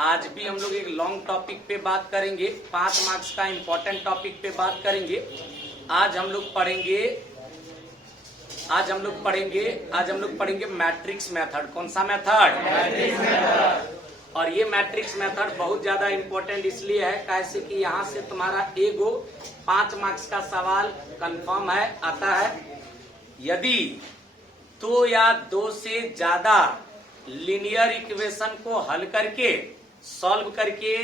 आज भी हम लोग एक लॉन्ग टॉपिक पे बात करेंगे, 5 मार्क्स का इम्पोर्टेंट टॉपिक पे बात करेंगे। आज हम लोग पढ़ेंगे मैट्रिक्स मेथड। कौन सा मेथड? Matrix method. और ये मैट्रिक्स मेथड बहुत ज्यादा इम्पोर्टेंट इसलिए है कैसे कि यहाँ से तुम्हारा एगो 5 मार्क्स का सवाल कंफर्म है आता है। यदि 2 या 2 से ज्यादा लीनियर इक्वेशन को हल करके सॉल्व करके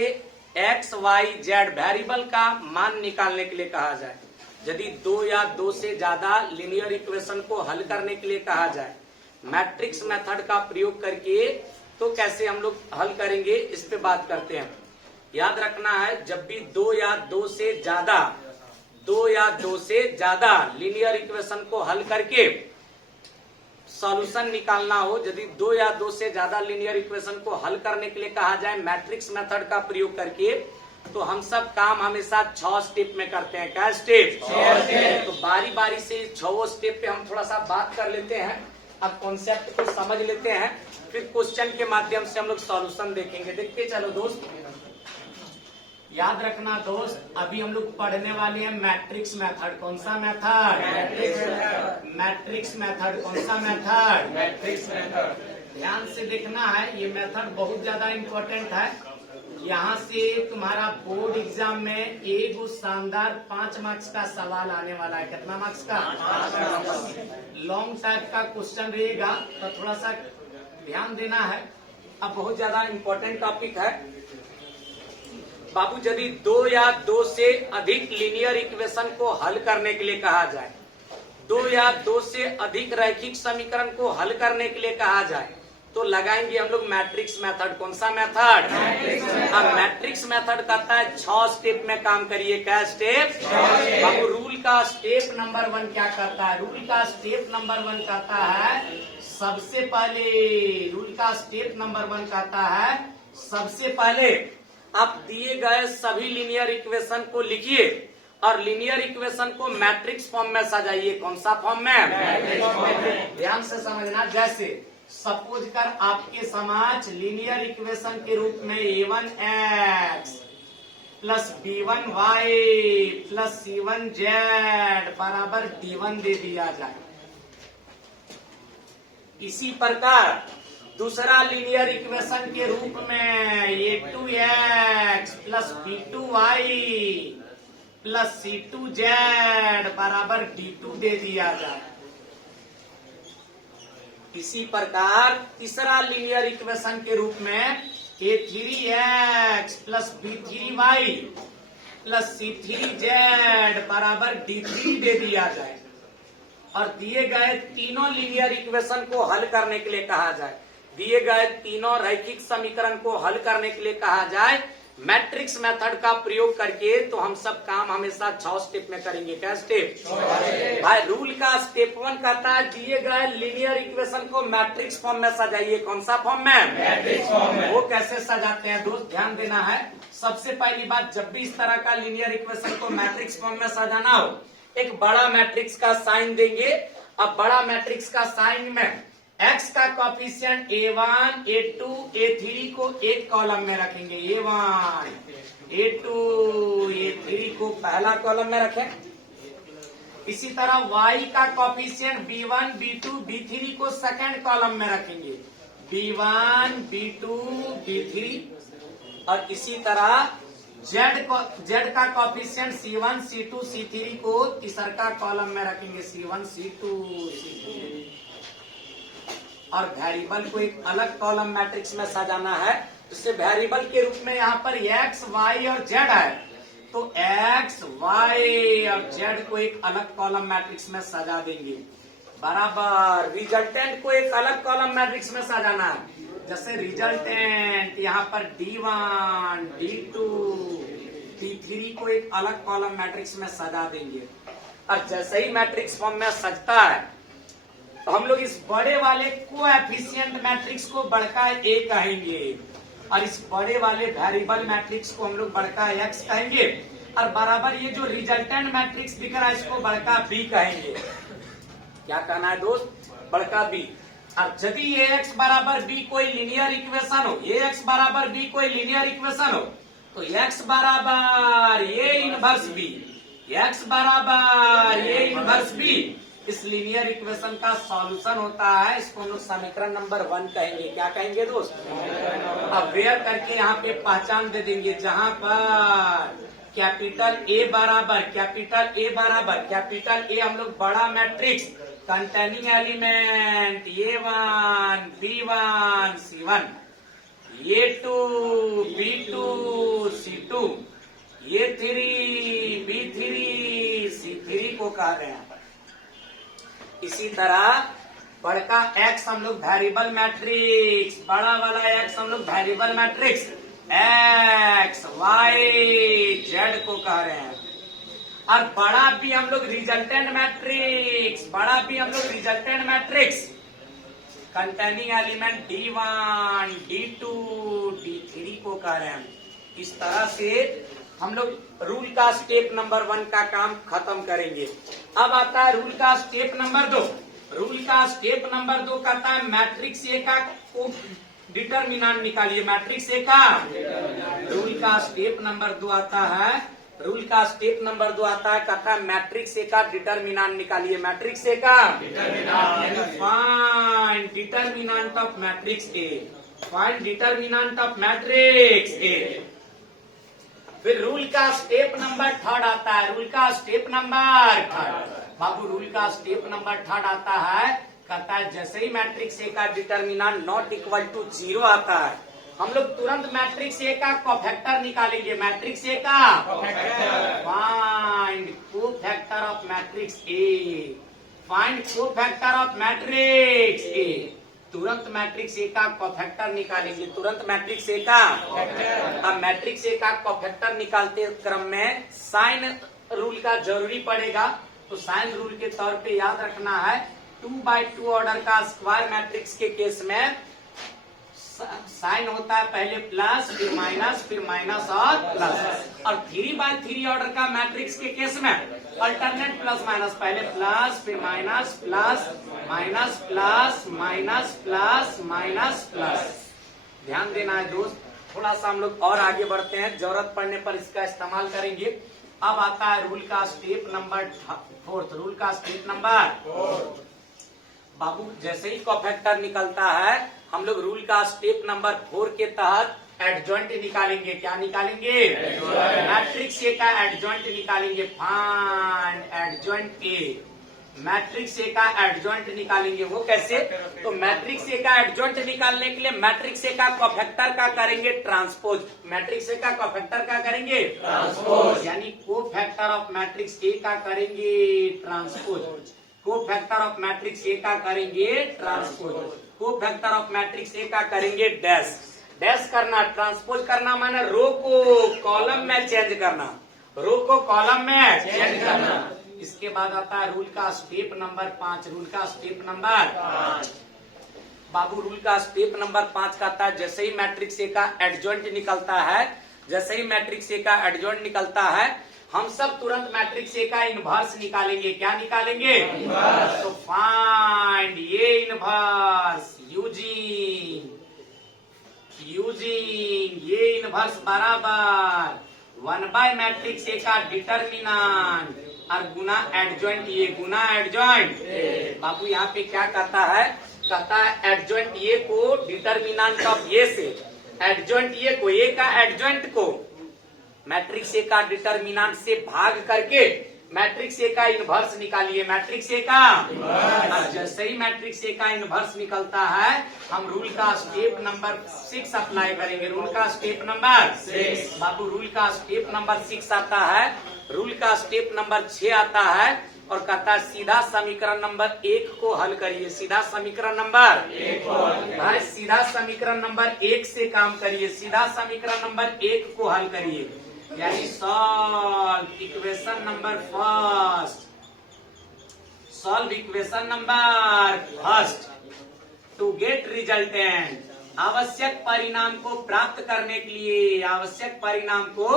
एक्स वाई जेड वेरिएबल का मान निकालने के लिए कहा जाए, यदि 2 या 2 से ज्यादा लीनियर इक्वेशन को हल करने के लिए कहा जाए मैट्रिक्स मेथड का प्रयोग करके, तो कैसे हम लोग हल करेंगे इस पे बात करते हैं। याद रखना है, जब भी 2 या 2 से ज्यादा लीनियर इक्वेशन को हल करके सॉल्यूशन निकालना हो, यदि 2 या 2 से ज्यादा लीनियर इक्वेशन को हल करने के लिए कहा जाए मैट्रिक्स मेथड का प्रयोग करके, तो हम सब काम हमेशा 6 स्टेप में करते हैं। क्या स्टेप? 6 स्टेप। तो बारी बारी से 6 स्टेप पे हम थोड़ा सा बात कर लेते हैं। अब कॉन्सेप्ट को समझ लेते हैं, फिर क्वेश्चन के माध्यम से हम लोग सॉल्यूशन देखेंगे। देखते चलो दोस्त, याद रखना दोस्त, अभी हम लोग पढ़ने वाले हैं मैट्रिक्स मेथड। कौन सा मेथड? Matrix method. कौन सा मेथड? Matrix method. ध्यान से देखना है, ये मेथड बहुत ज्यादा इम्पोर्टेंट है। यहाँ से तुम्हारा बोर्ड एग्जाम में एक शानदार 5 मार्क्स का सवाल आने वाला है। कितना मार्क्स का? 5 मार्क्स। लॉन्ग टाइप का क्वेश्चन रहेगा, तो थोड़ा सा ध्यान देना है। अब बहुत ज्यादा इम्पोर्टेंट टॉपिक है बाबू। यदि 2 या 2 से अधिक लीनियर इक्वेशन को हल करने के लिए कहा जाए, 2 या 2 से अधिक रैखिक समीकरण को हल करने के लिए कहा जाए, तो लगाएंगे हम लोग मैट्रिक्स मेथड। कौन सा मेथड? अब मैट्रिक्स मेथड करता है 6 स्टेप में काम करिए। क्या स्टेप? बाबू रूल का स्टेप नंबर 1 क्या करता है? रूल का स्टेप नंबर 1 कहता है सबसे पहले आप दिए गए सभी लीनियर इक्वेशन को लिखिए और लीनियर इक्वेशन को मैट्रिक्स फॉर्म में सजाइए। कौन सा फॉर्म में? ध्यान से समझना। जैसे सपोज कर आपके समाज लीनियर इक्वेशन के रूप में a1x plus b1y plus c1z बराबर d1 दे दिया जाए। इसी प्रकार दूसरा लीनियर इक्वेशन के रूप में a2x plus b2y plus c2z बराबर d2 दे दिया जाए। इसी प्रकार तीसरा लीनियर इक्वेशन के रूप में a3x plus b3y plus c3z बराबर d3 दे दिया जाए। और दिए गए तीनों लीनियर इक्वेशन को हल करने के लिए कहा जाए, दिए गए तीनों रैखिक समीकरण को हल करने के लिए कहा जाए मैट्रिक्स मेथड का प्रयोग करके, तो हम सब काम हमेशा 6 स्टेप में करेंगे। क्या स्टेप? भाई रूल का स्टेप 1 कहता है दिए गए लीनियर इक्वेशन को मैट्रिक्स फॉर्म में सजाइए। कौन सा फॉर्म में? मैट्रिक्स फॉर्म में। वो कैसे सजाते हैं दोस्त, ध्यान देना है। सबसे पहली बात, जब भी इस तरह का लीनियर इक्वेशन को मैट्रिक्स फॉर्म में सजाना हो, एक बड़ा मैट्रिक्स का साइन देंगे। अब बड़ा मैट्रिक्स का साइन में x का कॉफिशिएंट a1, a2, a3 को एक कॉलम में रखेंगे। a1, a2, a3 को पहला कॉलम में रखें। इसी तरह y का कॉफिशिएंट b1, b2, b3 को सेकंड कॉलम में रखेंगे। b1, b2, b3। और इसी तरह z का कॉफिशिएंट c1, c2, c3 को तीसरा कॉलम में रखेंगे। c1, c2, c3। और वेरिएबल को एक अलग कॉलम मैट्रिक्स में सजाना है। इससे वेरिएबल के रूप में यहाँ पर x, y और z है, तो x, y और z को एक अलग कॉलम मैट्रिक्स में सजा देंगे। बराबर रिजल्टेंट को एक अलग कॉलम मैट्रिक्स में सजाना है। जैसे रिजल्टेंट यहाँ पर d1, d2, d3 को एक अलग कॉलम मैट्रिक्स में सजा देंगे। और जैसे ही मैट्रिक्स फॉर्म में सजता है, तो हम लोग इस बड़े वाले कोएफिशिएंट मैट्रिक्स को बड़का a कहेंगे और इस बड़े वाले वेरिएबल मैट्रिक्स को हम लोग बड़का x कहेंगे। और बराबर ये जो रिजल्टेंट मैट्रिक्स दिख रहा है इसको बड़का b कहेंगे। क्या कहना है दोस्त? बड़का b। अब यदि ए एक्स बराबर बी कोई लीनियर इक्वेशन हो, ए एक्स बराबर बी कोई लीनियर इक्वेशन हो, तो एक्स बराबर ए इनवर्स बी, एक्स बराबर ए इनवर्स बी इस लीनियर इक्वेशन का सॉल्यूशन होता है। इसको हम लोग समीकरण नंबर 1 कहेंगे। क्या कहेंगे दोस्त? अब वेयर करके यहाँ पे पहचान दे देंगे, जहां पर कैपिटल ए बराबर कैपिटल ए हम लोग बड़ा matrix containing element A1 B1 C1, A2 B2 C2, A3 B3 C3 को कह रहे हैं। इसी तरह बड़का एक्स हम लोग वेरिएबल मैट्रिक्स, बड़ा वाला एक्स हम लोग variable matrix X Y Z को कह रहे हैं। और बड़ा भी हम लोग रिजल्टेंट मैट्रिक्स, बड़ा भी हम लोग resultant matrix containing element D1 D2 D3 को कह रहे हैं। इस तरह से हम लोग रूल का स्टेप नंबर 1 का काम खत्म करेंगे। अब आता है रूल का स्टेप नंबर 2। रूल का स्टेप नंबर 2 कहता है मैट्रिक्स ए का डिटरमिनेंट निकालिए। मैट्रिक्स ए का रूल का स्टेप नंबर 2 आता है, रूल का स्टेप नंबर 2 आता है, कहता है मैट्रिक्स ए का डिटरमिनेंट निकालिए। मैट्रिक्स ए का find determinant of matrix A, find determinant of matrix A. फिर रूल का स्टेप नंबर 3 आता है, रूल का स्टेप नंबर 3 बाबू, रूल का स्टेप नंबर 3 आता है, कहता है जैसे ही मैट्रिक्स ए का डिटरमिनेंट नॉट इक्वल टू 0 आता है, हम लोग तुरंत मैट्रिक्स ए का कोफैक्टर निकालेंगे। मैट्रिक्स ए का find cofactor of matrix A, find cofactor of matrix A. तुरंत मैट्रिक्स ए का कोफैक्टर निकालेंगे, तुरंत मैट्रिक्स ए का। अब मैट्रिक्स ए का कोफैक्टर निकालते क्रम में साइन रूल का जरूरी पड़ेगा, तो साइन रूल के तौर पे याद रखना है 2/2 ऑर्डर का स्क्वायर मैट्रिक्स के केस में साइन होता है पहले प्लस फिर माइनस और प्लस, और 3/3 ऑर्डर का मैट्रिक्स के केस में अल्टरनेट प्लस माइनस, पहले प्लस फिर minus plus minus plus minus plus minus plus. ध्यान देना है दोस्त। थोड़ा सा हम लोग और आगे बढ़ते हैं, जरूरत पड़ने पर इसका इस्तेमाल करेंगे। अब आता है रूल का स्टेप नंबर 4, रूल का स्टेप नंबर 4 बाबू, जैसे ही कोफैक्टर निकलता है हम लोग रूल का स्टेप नंबर 4 के तहत एडजॉइंट निकालेंगे। क्या निकालेंगे? मैट्रिक्स ए का एडजॉइंट निकालेंगे। Find adjoint A, matrix A का एडजॉइंट निकालेंगे। वो कैसे? तो मैट्रिक्स ए का एडजॉइंट निकालने के लिए मैट्रिक्स ए का कोफैक्टर का करेंगे ट्रांसपोज। मैट्रिक्स ए का कोफैक्टर का करेंगे ट्रांसपोज, यानी कोफैक्टर ऑफ मैट्रिक्स ए का करेंगे transpose. Cofactor of matrix A का करेंगे transpose, cofactor of matrix A का करेंगे डैश। डैश करना, ट्रांसपोज करना माने रो को कॉलम में चेंज करना, रो को कॉलम में चेंज करना। इसके बाद आता है रूल का स्टेप नंबर 5, रूल का स्टेप नंबर 5 बाबू, रूल का स्टेप नंबर 5 का आता है जैसे ही मैट्रिक्स ए का एडजॉइंट निकलता है, जैसे ही मैट्रिक्स ए का एडजॉइंट निकलता है हम सब तुरंत मैट्रिक्स ए का इनवर्स निकालेंगे। क्या निकालेंगे? इनवर्स। तो फाइंड ए इनवर्स यूजिंग ये इनवर्स बराबर 1 मैट्रिक्स ए का डिटरमिनेंट और गुना एडजॉइंट ये, गुना एडजॉइंट। बाबू यहाँ पे क्या कहता है? कहता है एडजॉइंट ये को डिटरमिनेंट ऑफ ये से, एडजॉइंट ये को, ए का एडजॉइंट को मैट्रिक्स ए का डिटरमिनेंट से भाग करके मैट्रिक्स ए का इनवर्स निकालिए। मैट्रिक्स ए का इनवर्स। जैसे ही मैट्रिक्स ए का इनवर्स निकलता है हम रूल का स्टेप नंबर 6 अप्लाई करेंगे। रूल का स्टेप नंबर 6 बाबू, रूल का स्टेप नंबर 6 आता है, रूल का स्टेप नंबर 6 आता है और कहता है सीधा समीकरण नंबर 1 को हल करिए। सीधा समीकरण नंबर 1 को भाई, सीधा समीकरण नंबर 1 से काम करिए। सीधा समीकरण नंबर 1 को हल करिए, यानी solve equation number first, solve equation number first to get resultant. आवश्यक परिणाम को प्राप्त करने के लिए, आवश्यक परिणाम को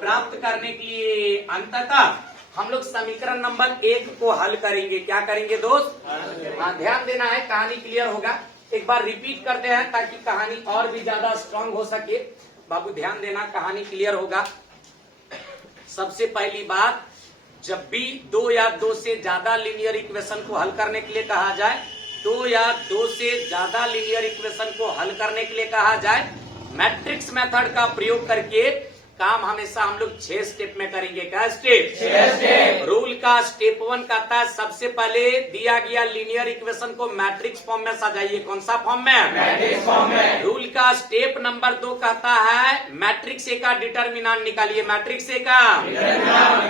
प्राप्त करने के लिए अंततः हम लोग समीकरण नंबर 1 को हल करेंगे। क्या करेंगे दोस्त? हाँ, ध्यान देना है, कहानी क्लियर होगा। एक बार रिपीट करते हैं ताकि कहानी और भी ज्यादा स्ट्रांग हो सके। बाबू ध्यान देना, कहानी क्लियर होगा। सबसे पहली बात, जब भी 2 या 2 से ज्यादा लीनियर इक्वेशन को हल करने के लिए कहा जाए, 2 या 2 से ज्यादा लीनियर इक्वेशन को हल करने के लिए कहा जाए, मैट्रिक्स मेथड का प्रयोग करके काम हमेशा हम लोग 6 स्टेप में करेंगे। क्या स्टेप? 6 स्टेप। रूल का स्टेप 1 कहता है सबसे पहले दिया गया लीनियर इक्वेशन को मैट्रिक्स फॉर्म में सजाइए। कौन सा फॉर्म में? मैट्रिक्स फॉर्म में। रूल का स्टेप नंबर 2 कहता है मैट्रिक्स ए का डिटर्मिनेंट निकालिए। मैट्रिक्स ए का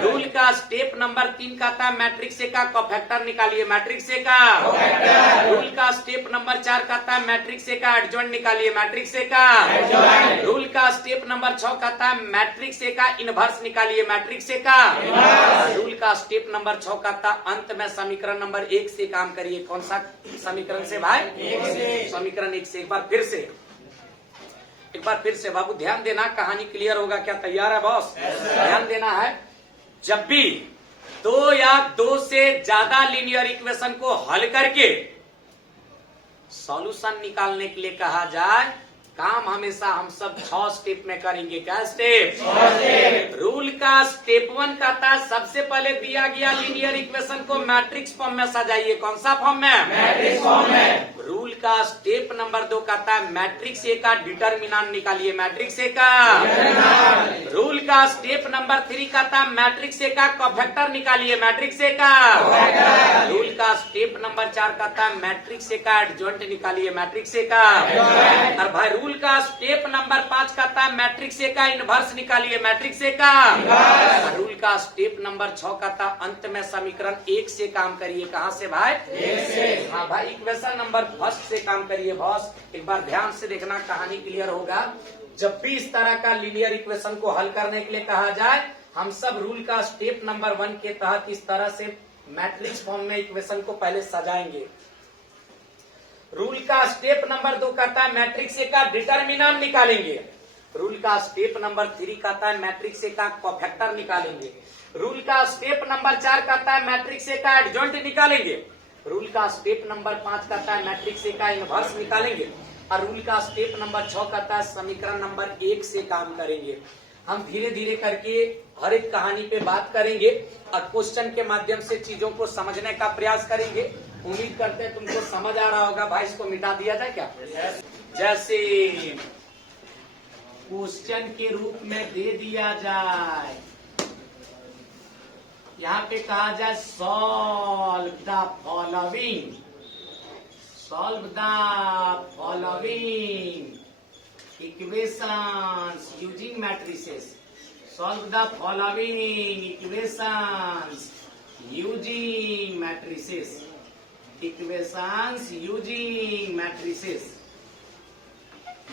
रूल का स्टेप नंबर 3 कहता है मैट्रिक्स ए का कोफैक्टर निकालिए। मैट्रिक्स ए का रूल का स्टेप नंबर 4 कहता है मैट्रिक्स ए का एडजॉइंट निकालिए। मैट्रिक्स ए का रूल का स्टेप नंबर 6 कहता है मैट्रिक्स ए का इनवर्स निकालिए। मैट्रिक्स ए का रूल का स्टेप नंबर 6 कहता अंत में समीकरण नंबर 1 से काम करिए। कौन सा समीकरण से भाई? 1 से। समीकरण 1 से। एक बार फिर से बाबू ध्यान देना, कहानी क्लियर होगा। क्या तैयार है बॉस? ध्यान देना है, जब भी 2 या 2 से ज्यादा लीनियर इक्वेशन को हल करके सॉल्यूशन निकालने के लिए कहा जाए, काम हमेशा हम सब 6 स्टेप में करेंगे। क्या स्टेप? 6 स्टेप। रूल का स्टेप 1 कहता है सबसे पहले दिया गया लीनियर इक्वेशन को मैट्रिक्स फॉर्म में सजाइए। कौन सा फॉर्म में? मैट्रिक्स फॉर्म में। रूल का स्टेप नंबर 2 कहता है मैट्रिक्स ए का डिटर्मिनेंट निकालिए। मैट्रिक्स ए का रूल का स्टेप नंबर 3 कहता है मैट्रिक्स ए का कोफैक्टर निकालिए। मैट्रिक्स ए का रूल का स्टेप नंबर 4 कहता है मैट्रिक्स ए का एडजॉइंट निकालिए। मैट्रिक्स ए का। और भाई रूल का स्टेप नंबर 5 कहता है मैट्रिक्स ए का इनवर्स निकालिए। मैट्रिक्स ए का रूल का स्टेप नंबर 6 कहता है अंत में समीकरण 1 से काम करिए। कहाँ से भाई? 1 से। हाँ भाई, इक्वेशन नंबर 1 से काम करिए बॉस। एक बार ध्यान से देखना, कहानी क्लियर होगा। जब भी इस तरह का लीनियर इक्वेशन को हल करने के लिए कहा जाए, हम सब रूल का स्टेप नंबर 1 के तहत इस तरह से मैट्रिक्स फॉर्म में इक्वेशन को पहले सजाएंगे। रूल का स्टेप नंबर 2 कहता है मैट्रिक्स ए का डिटर्मिनेंट निकालेंगे। रूल का स्टेप नंबर 3 कहता है मैट्रिक्स ए का कोफैक्टर निकालेंगे। रूल का स्टेप नंबर 4 कहता है मैट्रिक्स ए का एडजॉइंट निकालेंगे। रूल का स्टेप नंबर 5 कहता है मैट्रिक्स ए का इनवर्स निकालेंगे। और रूल का स्टेप नंबर 6 कहता है समीकरण नंबर 1 से काम करेंगे। हम धीरे धीरे करके हर एक कहानी पे बात करेंगे और क्वेश्चन के माध्यम से चीजों को समझने का प्रयास करेंगे। उम्मीद करते हैं तुमको समझ आ रहा होगा। भाई, इसको मिटा दिया जाए क्या? जैसे क्वेश्चन के रूप में दे दिया जाए, यहाँ पे कहा जाए solve the following. Solve the following equations using matrices. Solve the following equations using matrices. Equations using matrices.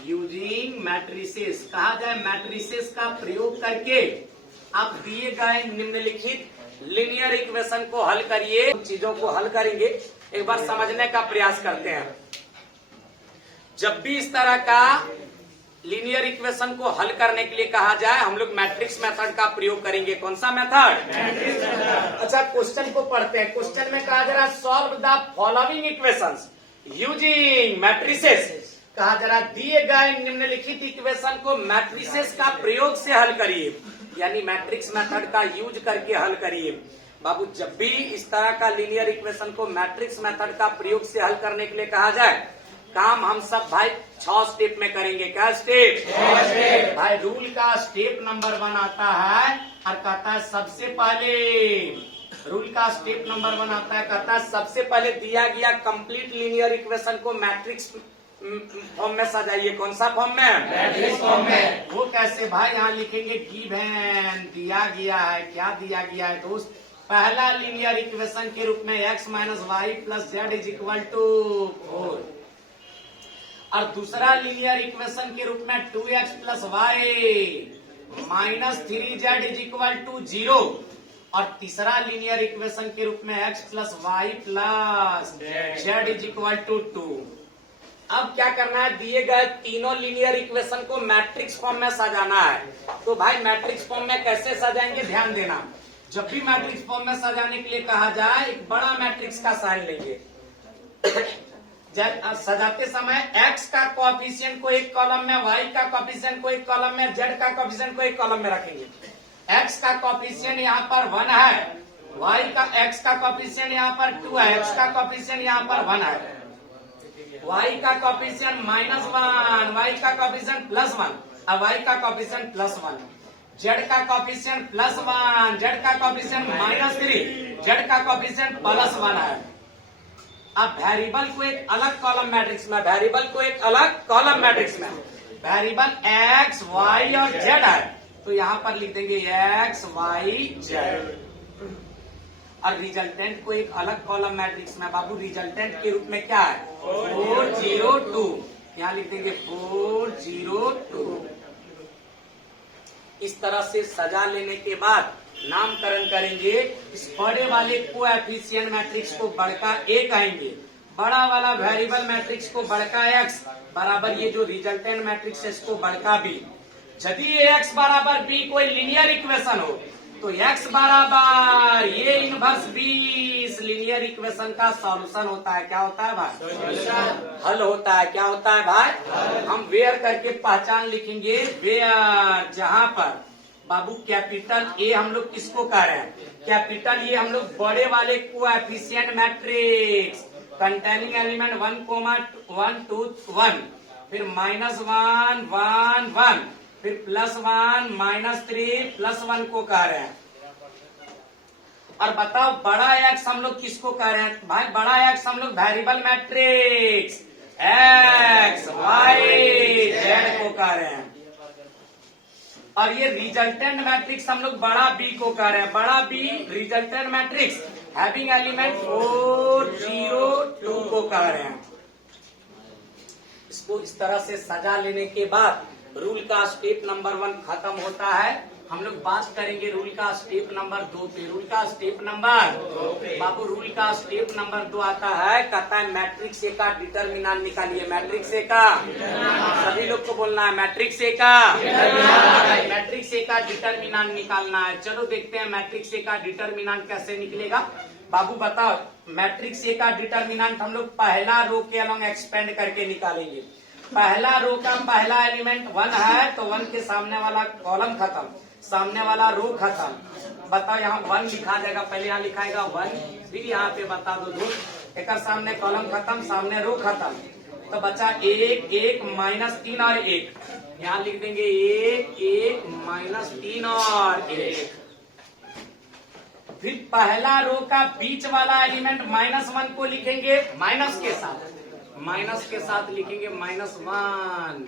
Using matrices कहा जाए मैट्रिसेस का प्रयोग करके आप दिए गए निम्नलिखित लीनियर इक्वेशन को हल करिए। चीजों को हल करेंगे, एक बार समझने का प्रयास करते हैं। जब भी इस तरह का लीनियर इक्वेशन को हल करने के लिए कहा जाए, हम लोग मैट्रिक्स मेथड का प्रयोग करेंगे। कौन सा मेथड? Matrix method. अच्छा, क्वेश्चन को पढ़ते हैं। क्वेश्चन में कहा जा रहा है solve the following equations using matrices. कहा जा रहा है दिए गए निम्नलिखित इक्वेशन को मैट्रिसेस का प्रयोग से हल करिए, यानी मैट्रिक्स मेथड का यूज करके हल करिए। बाबू, जब भी इस तरह का लीनियर इक्वेशन को मैट्रिक्स मेथड का प्रयोग से हल करने के लिए कहा जाए, काम हम सब भाई 6 स्टेप में करेंगे। क्या स्टेप? 6 स्टेप। भाई, रूल का स्टेप नंबर 1 आता है और कहता है सबसे पहले, रूल का स्टेप नंबर 1 आता है, कहता है सबसे पहले दिया गया कंप्लीट लीनियर इक्वेशन को मैट्रिक्स फॉर्म में सजाइए। कौन सा फॉर्म में? मैट्रिक्स फॉर्म में। वो कैसे भाई? यहाँ लिखेंगे गिवन, दिया गया है। क्या दिया गया है दोस्त? पहला लीनियर इक्वेशन के रूप में x minus Y plus Z is equal to 4, और दूसरा लीनियर इक्वेशन के रूप में 2x plus Y minus 3z is equal to 0, और तीसरा लीनियर इक्वेशन के रूप में x plus Y plus Z is equal to 2। अब क्या करना है? दिए गए तीनों लीनियर इक्वेशन को मैट्रिक्स फॉर्म में सजाना है। तो भाई मैट्रिक्स फॉर्म में कैसे सजाएंगे? ध्यान देना। जब भी मैट्रिक्स फॉर्म में सजाने के लिए कहा जाए एक बड़ा मैट्रिक्स का साइन लेंगे। सजाते समय x का कोएफिशिएंट को एक कॉलम में, y का कोएफिशिएंट को एक कॉलम में, z का कोएफिशिएंट को एक कॉलम में रखेंगे। x का कोएफिशिएंट यहाँ पर 1 है, y का x का कोएफिशिएंट यहाँ पर 2 है, x का कोएफिशिएंट यहाँ पर 1 है, y का कोएफिशिएंट -1, y का कोएफिशिएंट +1 और y का कोएफिशिएंट +1, z का कोएफिशिएंट +1, z का कोएफिशिएंट -3, z का कोएफिशिएंट +1 है। अब वेरिएबल को एक अलग कॉलम मैट्रिक्स में, वेरिएबल को एक अलग कॉलम मैट्रिक्स में, वेरिएबल x, y और z है, तो यहाँ पर लिख देंगे x, y, z। और रिजल्टेंट को एक अलग कॉलम मैट्रिक्स में, बाबू रिजल्टेंट के रूप में क्या है 4, 0, 2, यहाँ लिख देंगे 4, 0, 2। इस तरह से सजा लेने के बाद नामकरण करेंगे। इस बड़े वाले कोएफिशिएंट मैट्रिक्स को बड़का ए कहेंगे, बड़ा वाला वेरिएबल मैट्रिक्स को बड़का x बराबर ये जो रिजल्टेंट मैट्रिक्स है इसको बड़का b। यदि x बराबर b कोई लीनियर इक्वेशन हो तो x बराबर ये इनवर्स b इस लीनियर इक्वेशन का सॉल्यूशन होता है। क्या होता है भाई? हल होता है। क्या होता है भाई? हम वेयर करके पहचान लिखेंगे, वेयर, जहां पर बाबू कैपिटल ए हम लोग किसको कह रहे हैं, कैपिटल ए हम लोग बड़े वाले कोएफिशिएंट मैट्रिक्स कंटेनिंग एलिमेंट 1, 2, 1, फिर -1, 1, 1, फिर +1, -3, +1 को कह रहे हैं। और बताओ बड़ा एक्स हम लोग किसको कह रहे हैं भाई? बड़ा एक्स हम लोग variable matrix X, Y, Z को कह रहे हैं। और ये रिजल्टेंट मैट्रिक्स हम लोग बड़ा बी को कह रहे हैं, बड़ा B resultant matrix having element 4, 0, 2 को कह रहे हैं। इसको इस तरह से सजा लेने के बाद रूल का स्टेप नंबर 1 खत्म होता है। हम लोग बात करेंगे रूल का स्टेप नंबर 2 पे। रूल का स्टेप नंबर 2 बाबू, रूल का स्टेप नंबर 2 आता है, कहता है मैट्रिक्स ए का डिटर्मिनेंट निकालिए। मैट्रिक्स ए का, सभी लोग को बोलना है मैट्रिक्स ए का, मैट्रिक्स ए का डिटर्मिनेंट निकालना है। चलो देखते हैं मैट्रिक्स ए का डिटर्मिनेंट कैसे निकलेगा। बाबू बताओ, मैट्रिक्स ए का डिटर्मिनेंट हम लोग पहला रो के अलॉन्ग एक्सपेंड करके निकालेंगे। पहला रो का पहला एलिमेंट 1 है तो 1 के सामने वाला कॉलम खत्म, सामने वाला रो खत्म। बताओ यहाँ 1 लिखा जाएगा, पहले यहाँ लिखाएगा 1, फिर यहाँ पे बता दो 2, एक सामने कॉलम खत्म, सामने रो खत्म, तो बचा 1, 1, -3 और 1, यहाँ लिख देंगे 1, 1, -3 और 1। फिर पहला रो का बीच वाला एलिमेंट -1 को लिखेंगे माइनस के साथ लिखेंगे -1।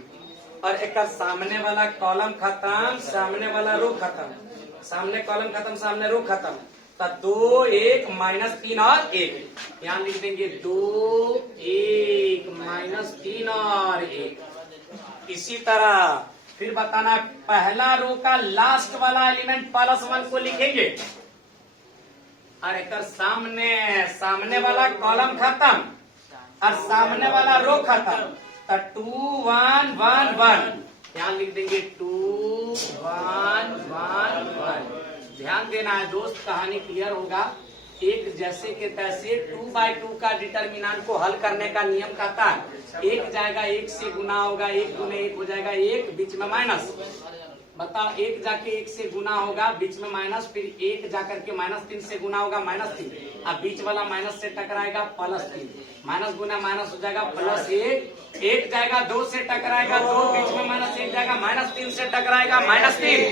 और एक सामने वाला कॉलम खत्म, सामने वाला रो खत्म, सामने कॉलम खत्म, सामने रो खत्म, तो 2, 1, -3 और 1, यहाँ लिख देंगे 2, 1, -3 और 1। इसी तरह फिर बताना पहला रो का लास्ट वाला एलिमेंट +1 को लिखेंगे और एक सामने वाला कॉलम खत्म और सामने वाला रो खत्म, तो 2, 1, 1, 1, यहाँ लिख देंगे 2, 1, 1, 1। ध्यान देना है दोस्त, कहानी क्लियर होगा। एक जैसे के तैसे 2/2 का डिटर्मिनेंट को हल करने का नियम कहता है 1 जाएगा 1 से गुना होगा, 1 गुने 1 हो जाएगा 1, बीच में माइनस। बताओ 1 जाके 1 से गुना होगा, बीच में माइनस, फिर 1 जाकर के -3 से गुना होगा -3, अब बीच वाला माइनस से टकराएगा +3, माइनस गुना माइनस हो जाएगा +1, 1 जाएगा 2 से टकराएगा 2, बीच में -1 जाएगा -3 से टकराएगा -3,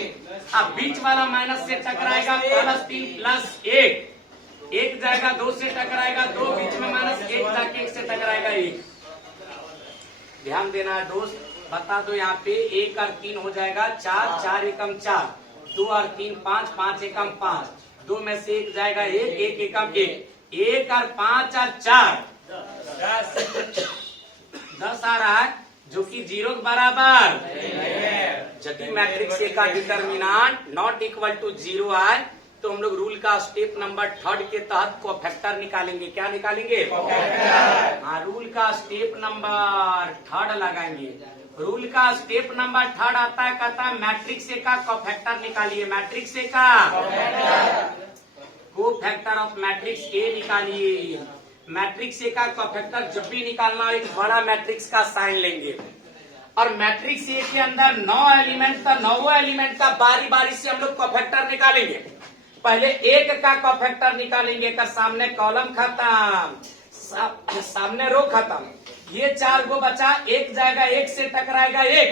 अब बीच वाला माइनस से टकराएगा +3 +1, 1 जाएगा 2 से टकराएगा 2, बीच में -1 जाके 1 से टकराएगा 1। ध्यान देना है दोस्त, बता दो यहाँ पे 1 और 3 हो जाएगा 4, 4 एकम 4, 2 और 3 5, 5 एकम 5, 2 में से 1 जाएगा 1, 1 एकम 1, 1 और 5 और 4 10 आ रहा है, जो कि 0 के बराबर। यदि मैट्रिक्स ए का डिटर्मिनेंट नॉट इक्वल टू 0 आए तो हम लोग रूल का स्टेप नंबर 3 के तहत कोफैक्टर निकालेंगे। क्या निकालेंगे? हाँ, रूल का स्टेप नंबर 3 लगाएंगे। रूल का स्टेप नंबर 3 आता है, कहता है मैट्रिक्स ए का कोफैक्टर निकालिए। मैट्रिक्स ए का कोफैक्टर ऑफ मैट्रिक्स ए निकालिए। मैट्रिक्स ए का कोफैक्टर जब भी निकालना हो, एक बड़ा मैट्रिक्स का साइन लेंगे और मैट्रिक्स ए के अंदर 9 एलिमेंट था, 9 एलिमेंट का बारी बारी से हम लोग कोफैक्टर निकालेंगे। पहले एक का कोफैक्टर निकालेंगे, का सामने कॉलम खत्म, सामने रो खत्म, ये 4 गो बचा, एक जाएगा, एक से टकराएगा एक,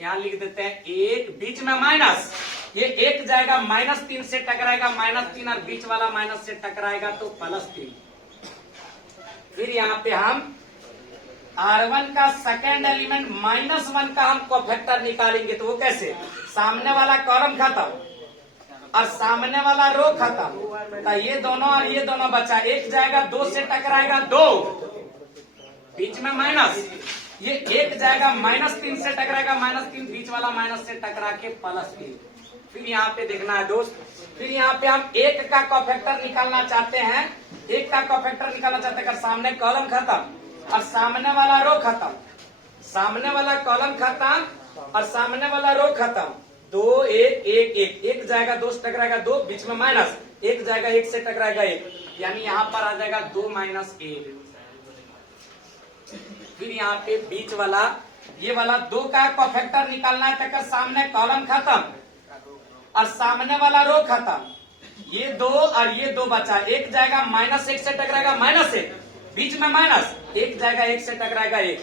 यहां लिख देते हैं एक, बीच में माइनस, ये एक जाएगा -3 से टकराएगा -3 और बीच वाला माइनस से टकराएगा तो +3। फिर यहाँ पे हम R1 का सेकेंड एलिमेंट -1 का हम कोफैक्टर निकालेंगे, तो वो कैसे, सामने वाला कॉलम खत्म और सामने वाला रो खत्म, तो ये दोनों और ये दोनों बचा, एक जाएगा 2 से टकराएगा 2, बीच में माइनस, ये एक जाएगा -3 से टकराएगा -3, बीच वाला माइनस से टकरा के +3। फिर यहाँ पे देखना है दोस्त, फिर यहाँ पे हम एक का कोफैक्टर निकालना चाहते हैं, एक का कोफैक्टर निकालना चाहते हैं, सामने कॉलम खत्म और सामने वाला रो खत्म, सामने वाला कॉलम खत्म और सामने वाला रो खत्म, 2 1 1 1, एक जाएगा 2 से टकराएगा 2, बीच में माइनस, एक जाएगा 1 से टकराएगा 1, यानी यहाँ पर आ जाएगा 2 - 1। फिर यहाँ पे बीच वाला, ये वाला 2 का कोफैक्टर निकालना है, तक सामने कॉलम खत्म और सामने वाला रो खत्म, ये 2 और ये 2 बचा, एक जाएगा -1 से टकराएगा -1, बीच में माइनस, एक जाएगा 1 से टकराएगा 1,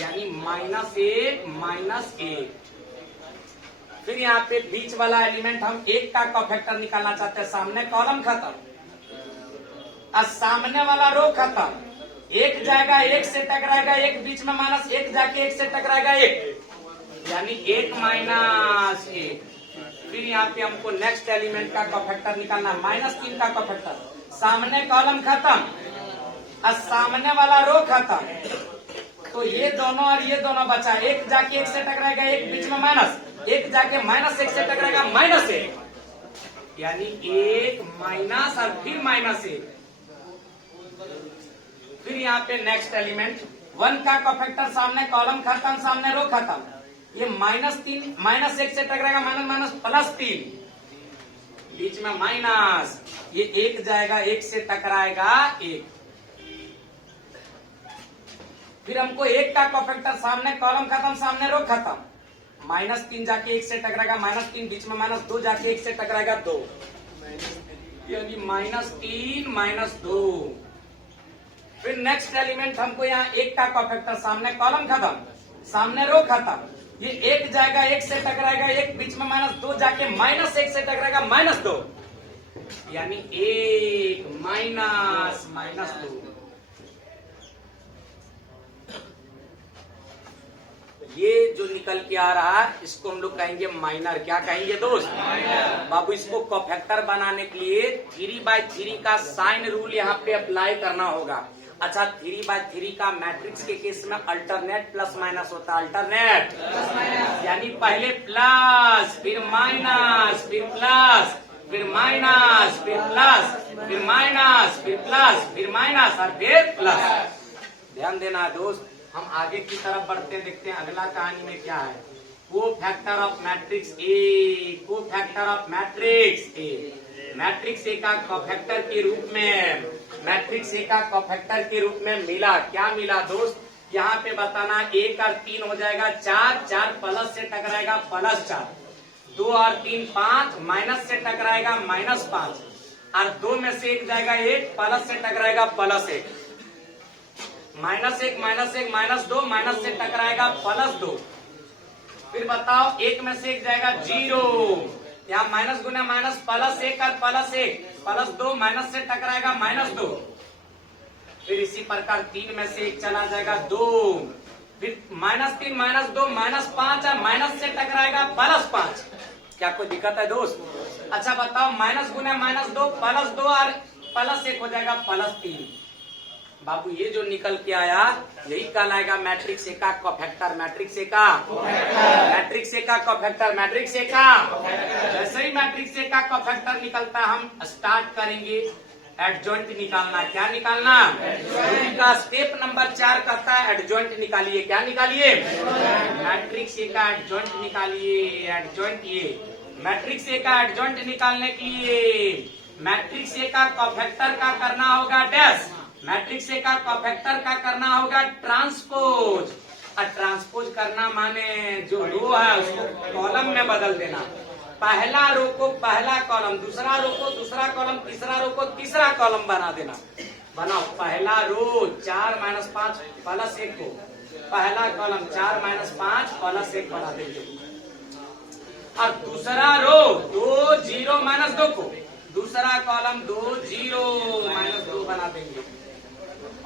यानी -1 -1। फिर यहाँ पे बीच वाला एलिमेंट हम एक का कोफैक्टर निकालना चाहते हैं, सामने कॉलम खत्म और सामने वाला रो खत्म, एक जाएगा 1 से टकराएगा 1, बीच में माइनस, एक जाके 1 से टकराएगा 1, यानी 1 - 1। फिर यहाँ पे हमको नेक्स्ट एलिमेंट का कोफैक्टर निकालना, -3 का कोफैक्टर, सामने कॉलम खत्म और सामने वाला रो खत्म, तो ये दोनों और ये दोनों बचा, एक जाके 1 से टकराएगा 1, बीच में माइनस, एक जाके -1 से टकराएगा -1, यानी 1 माइनस और फिर -1। फिर यहाँ पे नेक्स्ट एलिमेंट 1 का कोफैक्टर, सामने कॉलम खत्म, सामने रो खत्म, ये -3 -1 से टकराएगा +3, बीच में माइनस, ये एक जाएगा 1 से टकराएगा 1। फिर हमको एक का कोफैक्टर, सामने कॉलम खत्म, सामने रो खत्म, -3 जाके 1 से टकराएगा -3, बीच में -2 जाके 1 से टकराएगा 2, यानी -3 - 2। फिर नेक्स्ट एलिमेंट हमको यहाँ एक का कोफैक्टर, सामने कॉलम खत्म, सामने रो खत्म, ये एक जाएगा 1 से टकराएगा 1, बीच में -2 जाके -1 से टकराएगा -2, यानी 1 - 2। ये जो निकल के आ रहा है, इसको हम लोग कहेंगे माइनर। क्या कहेंगे दोस्त? बाबू, इसको कोफैक्टर बनाने के लिए 3/3 का साइन रूल यहाँ पे अप्लाई करना होगा। अच्छा, 3/3 का मैट्रिक्स के केस में अल्टरनेट प्लस माइनस होता है, अल्टरनेट यानी पहले प्लस, फिर माइनस, फिर प्लस, फिर माइनस, फिर प्लस, फिर माइनस, फिर प्लस, फिर माइनस और फिर प्लस। ध्यान देना दोस्त, हम आगे की तरफ बढ़ते हैं, देखते हैं अगला कहानी में क्या है। Cofactor of matrix A, cofactor of matrix A, matrix A का कोफैक्टर के रूप में, मैट्रिक्स ए का कोफैक्टर के रूप में मिला। क्या मिला दोस्त? यहाँ पे बताना, 1 और 3 हो जाएगा 4, 4 प्लस से टकराएगा +4, 2 और 3 5, माइनस से टकराएगा -5 और 2 में से 1 जाएगा 1, प्लस से टकराएगा +1, -1 -1 -2, माइनस से टकराएगा +2। फिर बताओ, 1 में से 1 जाएगा 0, यहाँ माइनस गुना माइनस, +1 और +1, +2, माइनस से टकराएगा -2। फिर इसी प्रकार 3 में से 1 चला जाएगा 2, फिर -3 -2 -5 और माइनस से टकराएगा +5। क्या कोई दिक्कत है दोस्त? अच्छा बताओ, माइनस गुना -2, +2 और +1 हो जाएगा +3। बाबू, ये जो निकल के आया यही कहलाएगा मैट्रिक्स ए का कोफैक्टर, मैट्रिक्स ए का, मैट्रिक्स ए का कोफैक्टर, मैट्रिक्स ए का। जैसे ही मैट्रिक्स ए का कोफैक्टर निकलता है, हम स्टार्ट करेंगे एडजॉइंट निकालना। क्या निकालना? रूल का स्टेप नंबर 4 कहता है एडजॉइंट निकालिए। क्या निकालिए? मैट्रिक्स ए का एडजॉइंट निकालिए। एडजॉइंट ए, मैट्रिक्स ए का एडजॉइंट निकालने के लिए मैट्रिक्स ए का कोफैक्टर का करना होगा डैश, मैट्रिक्स ए का कोफैक्टर का करना होगा ट्रांसपोज। और ट्रांसपोज करना माने जो रो है उसको कॉलम में बदल देना। पहला रो को पहला कॉलम, दूसरा रो को दूसरा कॉलम, तीसरा रो को तीसरा कॉलम बना देना। बनाओ, पहला रो 4 - 5 + 1 को पहला कॉलम 4 - 5 + 1 बना देंगे। और दूसरा रो 2 0 - 2 को दूसरा कॉलम 2 0 - 2 बना देंगे।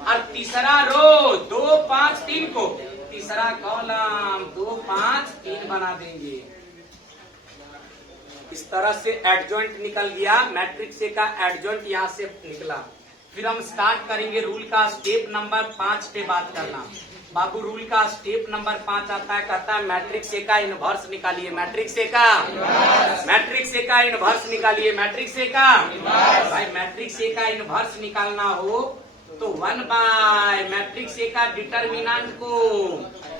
और तीसरा रो 2 5 3 को तीसरा कॉलम 2 5 3 बना देंगे। इस तरह से एडजॉइंट निकल गया। मैट्रिक्स ए का एडजॉइंट यहाँ से निकला। फिर हम स्टार्ट करेंगे रूल का स्टेप नंबर 5 पे बात करना। बाबू रूल का स्टेप नंबर 5 आता है, कहता है मैट्रिक्स ए का इनवर्स निकालिए। मैट्रिक्स ए का मैट्रिक्स ए का इनवर्स निकालिए। मैट्रिक्स ए का भाई मैट्रिक्स ए का इनवर्स निकालना हो तो 1 मैट्रिक्स ए का डिटर्मिनेंट को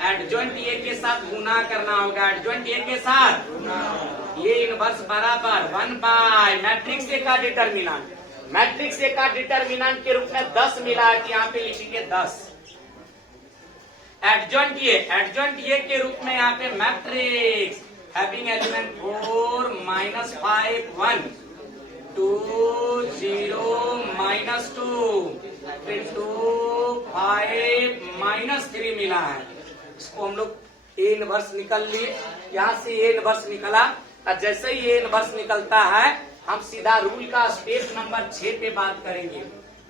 एडजॉइंट ए के साथ गुना करना होगा। एडजॉइंट ए के साथ ये इनवर्स बराबर 1 मैट्रिक्स ए का डिटर्मिनेंट। मैट्रिक्स ए का डिटर्मिनेंट के रूप में 10 मिला है, यहाँ पे लिखेंगे 10। एडजॉइंट ए के रूप में यहाँ पे मैट्रिक्स हैविंग एलिमेंट 4 - 5 1 2 0 - 2 फिर 2 5 - 3 मिला है। इसको हम लोग ए इनवर्स निकल लिए। यहाँ से ए इनवर्स निकला और जैसे ही ए इनवर्स निकलता है हम सीधा रूल का स्टेप नंबर 6 पे बात करेंगे।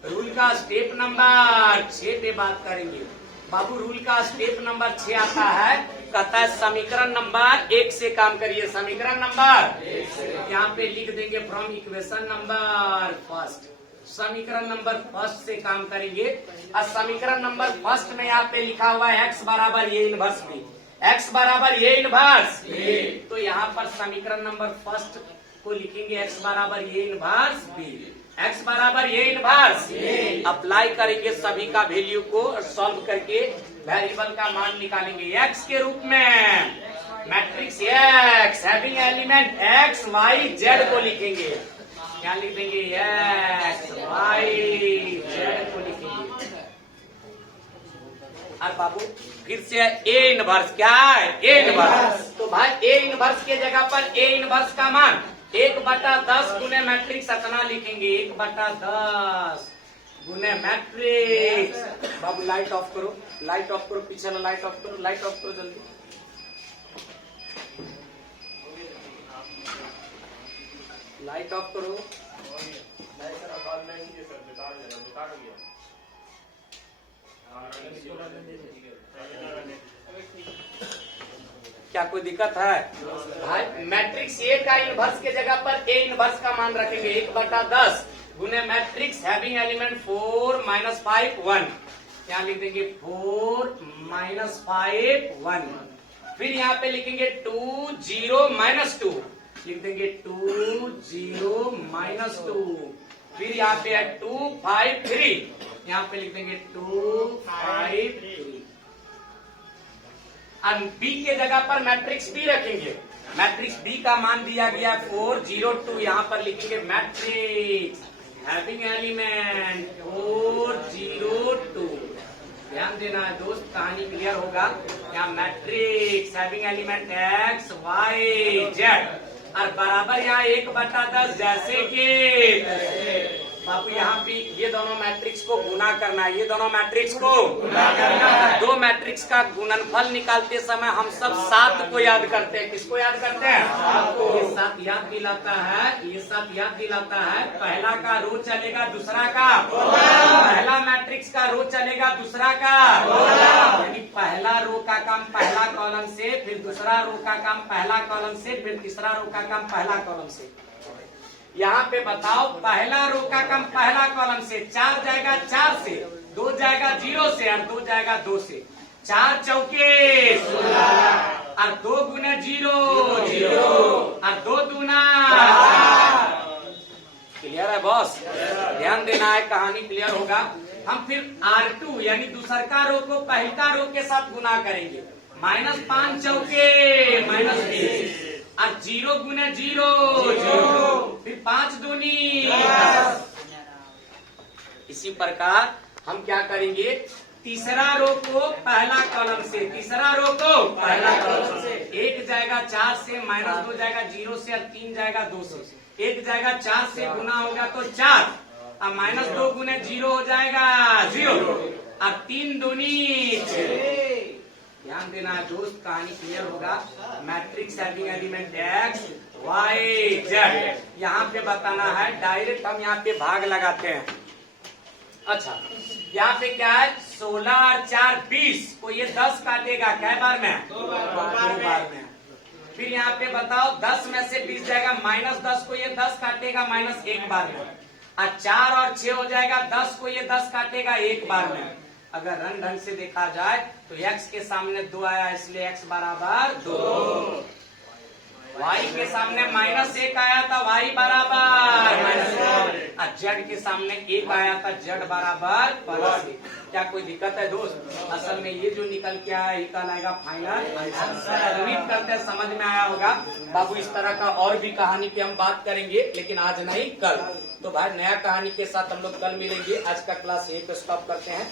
रूल का स्टेप नंबर 6 पे बात करेंगे। बाबू रूल का स्टेप नंबर 6 आता है, कहता है समीकरण नंबर 1 से काम करिए। समीकरण नंबर यहाँ पे लिख देंगे फ्रॉम इक्वेशन नंबर 1। समीकरण नंबर 1 से काम करेंगे। और समीकरण नंबर 1 में यहाँ पे लिखा हुआ है x बराबर ए इनवर्स बी। x बराबर ए इनवर्स, तो यहाँ पर समीकरण नंबर 1 को लिखेंगे x बराबर ए इनवर्स बी। x बराबर ए इनवर्स अप्लाई करेंगे सभी का वैल्यू को सॉल्व करके वेरिएबल का मान निकालेंगे। x के रूप में matrix x having element x y z को लिखेंगे। क्या लिख देंगे? x y z को लिखेंगे। और बाबू फिर से ए इनवर्स क्या है? A inverse. तो भाई ए इनवर्स के जगह पर ए इनवर्स का मान 1/10 गुने मैट्रिक्स इतना लिखेंगे। 1/10 गुने मैट्रिक्स। बाबू लाइट ऑफ करो, लाइट ऑफ करो, पीछे वाला लाइट ऑफ करो, लाइट ऑफ करो जल्दी। लाइट ऑफ करो। क्या कोई दिक्कत है? भाई मैट्रिक्स ए का इनवर्स के जगह पर ए इनवर्स का मान रखेंगे। 1/10 गुने मैट्रिक्स हैविंग एलिमेंट 4 - 5 1। यहाँ लिख देंगे 4 - 5 1। फिर यहाँ पे लिखेंगे 2 0 - 2। लिख देंगे 2 0 - 2। फिर यहाँ पे है 2 5 3। यहाँ पे लिख देंगे 2 5 3। और बी के जगह पर मैट्रिक्स बी रखेंगे। मैट्रिक्स बी का मान दिया गया 4 0 2। यहाँ पर लिखेंगे मैट्रिक्स हैविंग एलिमेंट 4 0 2। ध्यान देना है दोस्त, कहानी क्लियर होगा। यहाँ matrix having element x y z और बराबर यहाँ 1/10 जैसे कि बापू यहाँ पे ये दोनों मैट्रिक्स को गुना करना है। ये दोनों मैट्रिक्स को गुना करना है। दो मैट्रिक्स का गुणनफल निकालते समय हम सब 7 को याद करते हैं। किसको याद करते हैं? ये 7 याद दिलाता है, ये 7 याद दिलाता है। पहला का रो चलेगा, दूसरा का पहला मैट्रिक्स का रो चलेगा, दूसरा का यानी पहला रो का काम पहला कॉलम से, फिर दूसरा रो का काम पहला कॉलम से, फिर तीसरा रो का काम पहला कॉलम से। यहाँ पे बताओ, पहला रो का काम पहला कॉलम से, 4 जाएगा 4 से, 2 जाएगा 0 से और 2 जाएगा 2 से। 4 चौके 16 और 2 गुना 0 0 और 2 दूना। क्लियर है बॉस? ध्यान देना है, कहानी क्लियर होगा। हम फिर R2 यानी दूसरका रो को पहलका रो के साथ गुना करेंगे। -5 चौके -20 और 0 गुने 0 0, फिर 5 दूनी 10। इसी प्रकार हम क्या करेंगे, तीसरा रो को पहला कॉलम से, तीसरा रो को पहला कॉलम से, 1 जाएगा 4 से, -2 जाएगा 0 से, और 3 जाएगा 2 से। 1 जाएगा 4 से, गुना होगा तो 4, और -2 गुने 0 हो जाएगा 0, और 3 दूनी 6। ध्यान देना दोस्त, कहानी क्लियर होगा। Matrix having element x y z, यहाँ पे बताना है, डायरेक्ट हम यहाँ पे भाग लगाते हैं। अच्छा, यहाँ पे क्या है, 16 और 4 20 को ये 10 काटेगा, कै बार में? 2 बार में। फिर यहाँ पे बताओ 10 में से 20 जाएगा, -10 को ये 10 काटेगा -1 बार में, और 4 और 6 हो जाएगा, 10 को ये 10 काटेगा 1 बार में। अगर रंग ढंग से देखा जाए तो x के सामने 2 आया, इसलिए x बराबर 2। y के सामने -1 आया था, y बराबर -1, और z के सामने 1 आया था, z बराबर +1। क्या कोई दिक्कत है दोस्त? असल में ये जो निकल के आया ही कल आएगा फाइनल आंसर। उम्मीद करते हैं समझ में आया होगा। बाबू इस तरह का और भी कहानी की हम बात करेंगे, लेकिन आज नहीं कल। तो भाई नया कहानी के साथ हम लोग कल मिलेंगे। आज का क्लास यहीं पे स्टॉप करते हैं।